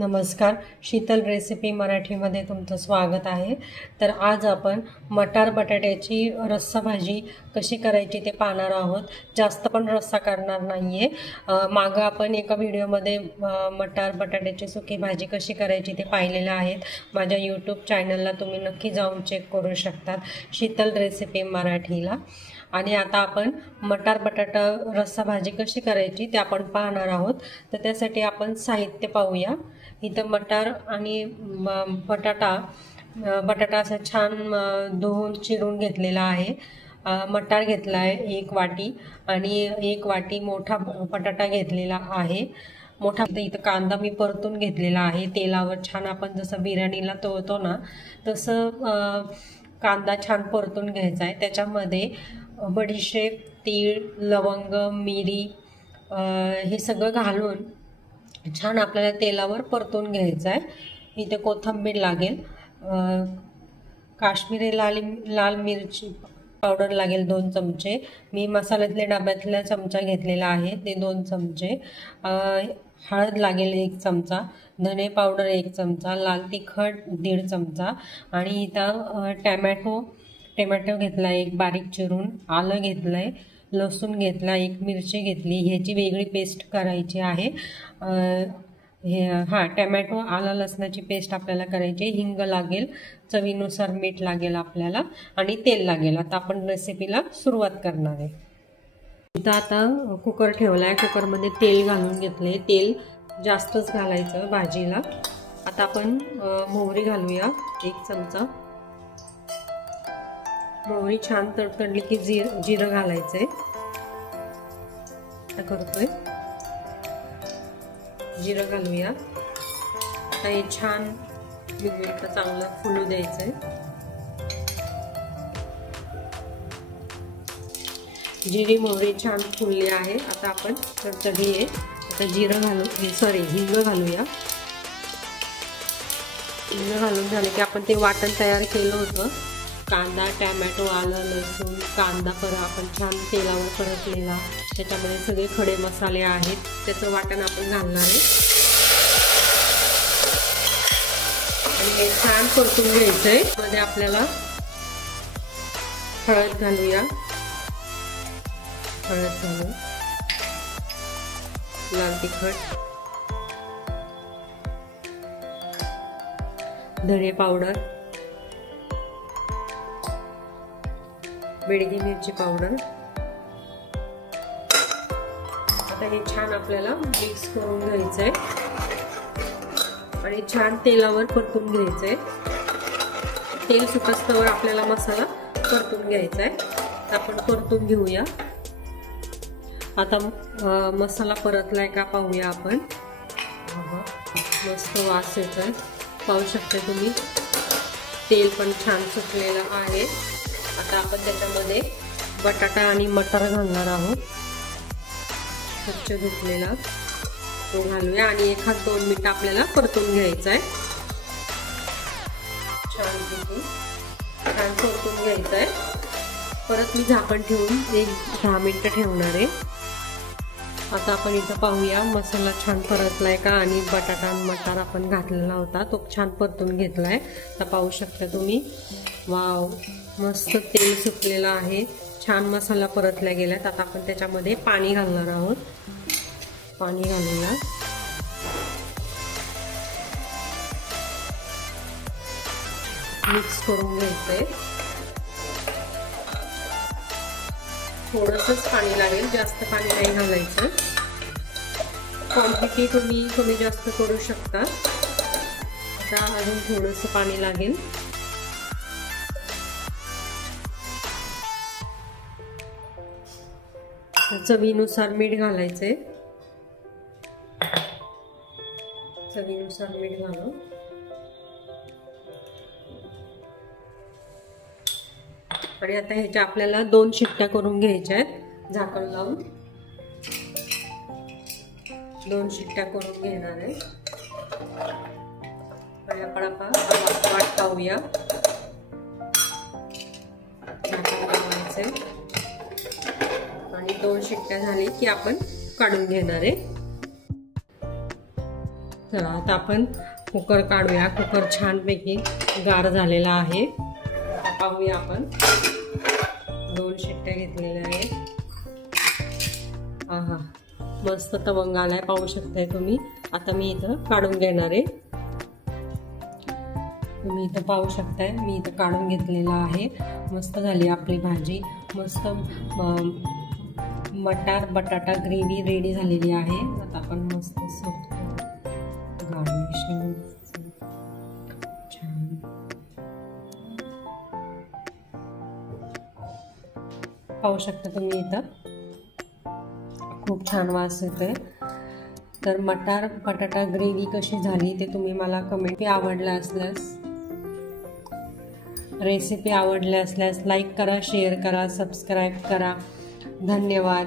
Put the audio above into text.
नमस्कार, शीतल रेसिपी मराठीमध्ये तुमचं स्वागत आहे। तर आज आपण मटार बटाट्याची रस्सा भाजी कशी करायची ते पाहणार आहोत। जास्त पण रस्सा करणार नाहीये। मागं आपण एका व्हिडिओमध्ये मटार बटाट्याची सुकी भाजी कशी करायची ते पाहिलेलं आहे। माझ्या यूट्यूब चॅनलला तुम्ही नक्की जाऊन चेक करू शकता, शीतल रेसिपी मराठीला। आणि आता आपण मटार बटाटा रस्सा भाजी कशी करायची ते आपण पाहणार आहोत। तर त्यासाठी आपण साहित्य पाहूया। इथं मटार आणि बटाटा असा छान धुवून चिरून घेतलेला आहे। मटार घेतला आहे 1 वाटी आणि 1 वाटी मोठा बटाटा घेतलेला आहे। मोठा इथं कांदा मी परतून घेतलेला आहे तेलावर। छान आपण जसं बिर्याणीला तळतो ना तसं कांदा छान परतून घ्यायचा आहे। त्याच्यामध्ये बडीशेप, तीळ, लवंग, मिरी हे सगळं घालून छान आपल्याला तेलावर परतून घ्यायचं आहे। इथे कोथिंबीर लागेल, काश्मीरी लाल मिरची पावडर लागेल 2 चमचे। मी मसाल्यातल्या डब्यातला चमचा घेतलेला आहे ते 2 चमचे। हळद लागेल 1 चमचा, धने पावडर 1 चमचा, लाल तिखट 1.5 चमचा आणि इथं टोमॅटो घेतला 1 बारीक चिरून, आलं घेतलंय, लसूण घेतला, 1 मिरची घेतली। ह्याची वेगळी पेस्ट करायची आहे। टोमॅटो आलं लसणाची पेस्ट आपल्याला करायची। हिंग लागेल, चवीनुसार मीठ लागेल आपल्याला आणि तेल लागेल। आता आपण रेसिपीला सुरुवात करणार आहे। इथं आता कुकर ठेवलाय, कुकरमध्ये तेल घालून घेतले। तेल जास्तच घालायचं भाजीला। आता आपण मोहरी घालूया 1 चमचा। मोहरी छान तडतडली की जिरं घालायचंय। आता करतोय, जिरं घालूया। आता हे छान मिनिट चांगलं फुलू द्यायचंय। जिरी मोहरी छान फुलली आहे। आता आपण तडतडली आहे, आता हिंग घालूया। हिंग घालून झाले की आपण ते वाटण तयार केलं होतं, कांदा, टोमॅटो, आलं, लसूण, कांदा आपण छान तेलावर परतलेला, त्याच्यामध्ये सगळे खडे मसाले आहेत, त्याचं वाटण आपण घालणार आहे आणि हे छान परतून घ्यायचंय। मध्ये आपल्याला हळद घालूया, हळद घालून लाल तिखट, धने पावडर, बेडगी मिरची पावडर। आता हे छान आपल्याला मिक्स करून घ्यायचंय आणि छान तेलावर परतून घ्यायचंय। तेल सुटस्तवर आपल्याला मसाला परतून घ्यायचा आहे। आपण परतून घेऊया। आता मसाला परतलाय का पाहूया आपण। मस्त वास येतोय, पाहू शकता तुम्ही। तेल पण छान सुटलेलं आहे। आता आपण त्याच्यामध्ये बटाटा आणि मटार घालणार आहोत, स्वच्छ धुतलेला तो घालूया आणि 1-2 मिनिट आपल्याला परतून घ्यायचा आहे। छान परतून घ्यायचं आहे। परत मी झाकण ठेवून 10 मिनिटं ठेवणार आहे। आता आपण इथं पाहूया मसाला छान परतलाय का आणि बटाटा आणि मटार आपण घातलेला होता तो छान परतून घेतलाय। तर पाहू शकता तुम्ही, वाव, मस्त तेल सुटलेलं आहे, छान मसाला परतला गेलाय। आता आपण त्याच्यामध्ये पाणी घालणार आहोत। पाणी घालूया, मिक्स करून घ्यायचंय। थोडंसंच पाणी लागेल, जास्त पाणी नाही घालायचं। क्वांटिटी तुम्ही कमी जास्त करू शकता। आता अजून थोडंसं पाणी लागेल। चवीनुसार मीठ घालायचंय, चवीनुसार मीठ घालू आणि आता ह्याच्या आपल्याला 2 शिट्ट्या करून घ्यायच्या आहेत। झाकण लावून 2 शिट्ट्या करून घेणार आहे आणि आपण वाट पाहूया। झाकण लावायचंय आणि 2 शिट्ट्या झाली की आपण काढून घेणार आहे। चला आता आपण कुकर काढूया. कुकर छानपैकी गार झालेला आहे. पाहूया आपण 2 शिट्ट्या घेतलेल्या आहेत. आहा, मस्त तवंग आलाय, पाहू शकताय तुम्ही. आता मी इथं काढून घेणार आहे. तुम्ही इथं पाहू शकताय, मी इथं काढून घेतलेला आहे. मस्त झाली आपली भाजी. मस्त मटार बटाटा ग्रेव्ही रेडी झालेली आहे. आता आपण मस्त गार्निशिंग छान. पाहू शकता तुम्ही इथं खूप छान वास येतोय. तर मटार बटाटा ग्रेव्ही कशी झाली ते तुम्ही मला कमेंट आवडला असल्यास रेसिपी आवडल्या असल्यास लाईक करा, शेअर करा, सबस्क्राईब करा. धन्यवाद.